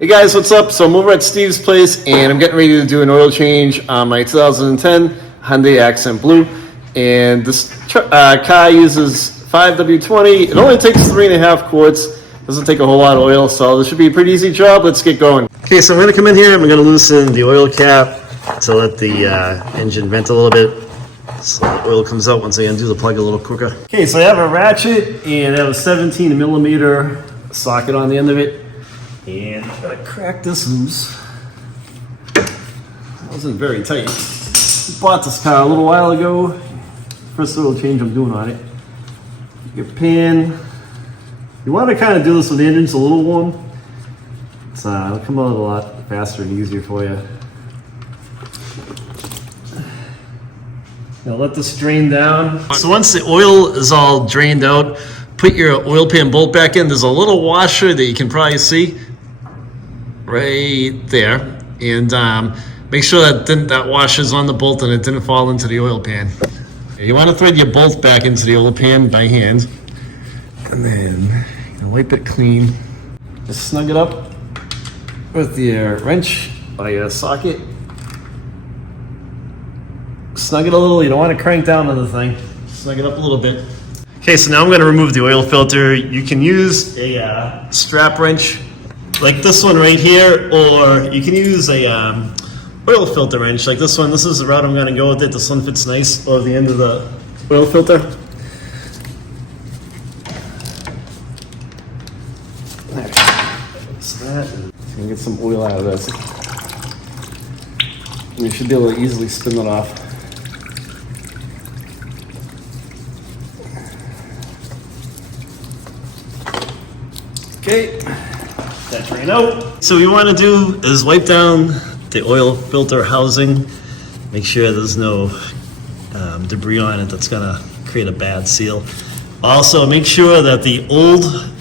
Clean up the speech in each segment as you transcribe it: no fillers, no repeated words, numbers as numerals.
Hey guys, what's up? So I'm over at Steve's place and I'm getting ready to do an oil change on my 2010 Hyundai Accent Blue. And this car uses 5W20. It only takes 3.5 quarts. Doesn't take a whole lot of oil, so this should be a pretty easy job. Let's get going. Okay, so I'm going to come in here. I'm going to loosen the oil cap to let the engine vent a little bit, so the oil comes out once I undo the plug a little quicker. Okay, so I have a ratchet and I have a 17 millimeter socket on the end of it. And I'm gonna crack this loose. It wasn't very tight. Bought this car a little while ago. First oil change I'm doing on it. Your pan. You want to kind of do this when the engine's a little warm. It'll come out a lot faster and easier for you. Now let this drain down. So once the oil is all drained out, put your oil pan bolt back in. There's a little washer that you can probably see right there, and make sure that washer's on the bolt and it didn't fall into the oil pan. You want to thread your bolt back into the oil pan by hand, and then wipe it clean. Just snug it up with your wrench by your socket. Snug it a little. You don't want to crank down on the thing. Snug it up a little bit. Okay, so now I'm going to remove the oil filter. You can use a strap wrench like this one right here, or you can use a oil filter wrench like this one. This is the route I'm going to go with it. This one fits nice over the end of the oil filter. There. That's that. You can get some oil out of this. And you should be able to easily spin it off. Okay, that drain out. So what you want to do is wipe down the oil filter housing. Make sure there's no debris on it that's gonna create a bad seal. Also, make sure that the old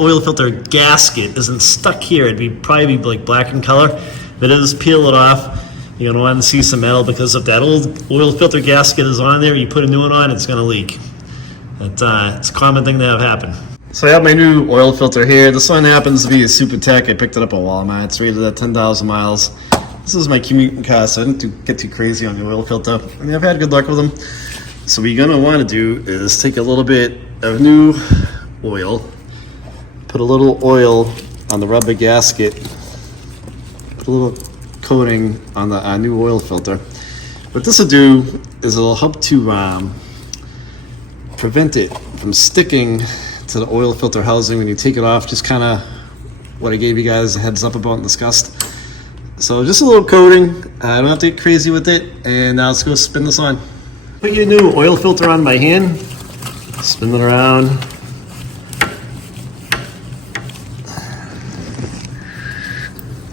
oil filter gasket isn't stuck here. It'd probably be like black in color. If it is, peel it off. You're gonna want to see some metal, because if that old oil filter gasket is on there, you put a new one on, it's gonna leak. It's a common thing to have happen. So I have my new oil filter here. This one happens to be a Super Tech. I picked it up at Walmart. It's rated at 10,000 miles. This is my commuting car, so I didn't get too crazy on the oil filter. I mean, I've had good luck with them. So what you're gonna want to do is take a little bit of new oil, put a little oil on the rubber gasket, put a little coating on the new oil filter. What this will do is it'll help to prevent it from sticking to the oil filter housing when you take it off. Just kind of what I gave you guys a heads up about and discussed. So just a little coating. I don't have to get crazy with it. And now let's go spin this on. Put your new oil filter on by hand. Spin it around.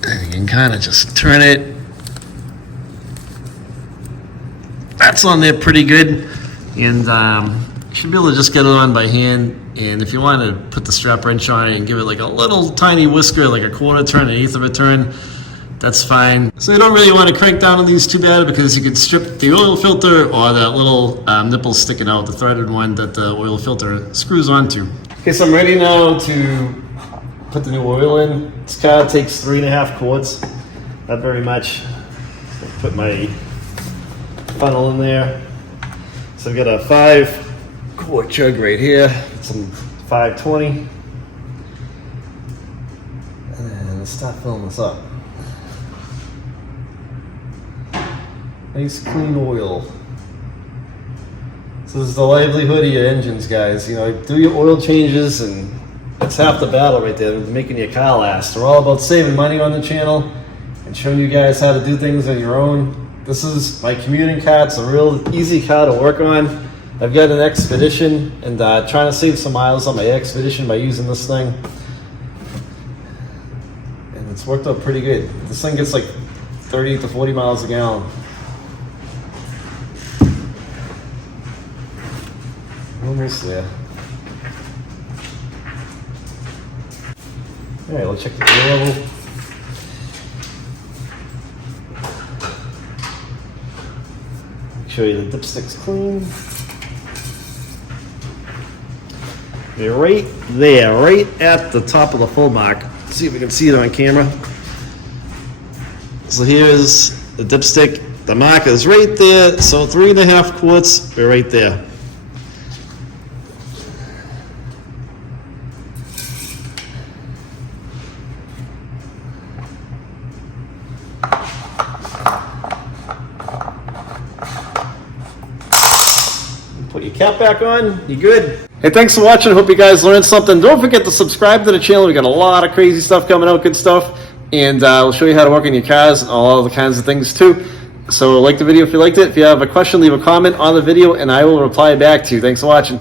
And you can kind of just turn it. That's on there pretty good. And you should be able to just get it on by hand. And if you want to put the strap wrench on it and give it like a little tiny whisker, like a quarter turn, an eighth of a turn, that's fine. So you don't really want to crank down on these too bad, because you could strip the oil filter or that little nipple sticking out, the threaded one that the oil filter screws onto. Okay, so I'm ready now to put the new oil in. This car takes 3.5 quarts, not very much. So put my funnel in there. So I've got a 5-quart jug right here, some 520. And let's start filling this up. Nice clean oil. So this is the livelihood of your engines, guys. You know, do your oil changes, and that's half the battle right there, making your car last. We're all about saving money on the channel and showing you guys how to do things on your own. This is my commuting car. It's a real easy car to work on. I've got an Expedition, and trying to save some miles on my Expedition by using this thing. And it's worked out pretty good. This thing gets like 30 to 40 miles a gallon. Almost there. All right, let's check the oil level. Make sure the dipstick's clean. They're right there, right at the top of the full mark. see if we can see it on camera. So here's the dipstick. The marker is right there. So 3.5 quarts, we're right there. Put your cap back on, you good. Hey, thanks for watching. Hope you guys learned something. Don't forget to subscribe to the channel. We got a lot of crazy stuff coming out, good stuff. And we'll show you how to work on your cars and all other kinds of things too. So like the video if you liked it. If you have a question, leave a comment on the video and I will reply back to you. Thanks for watching.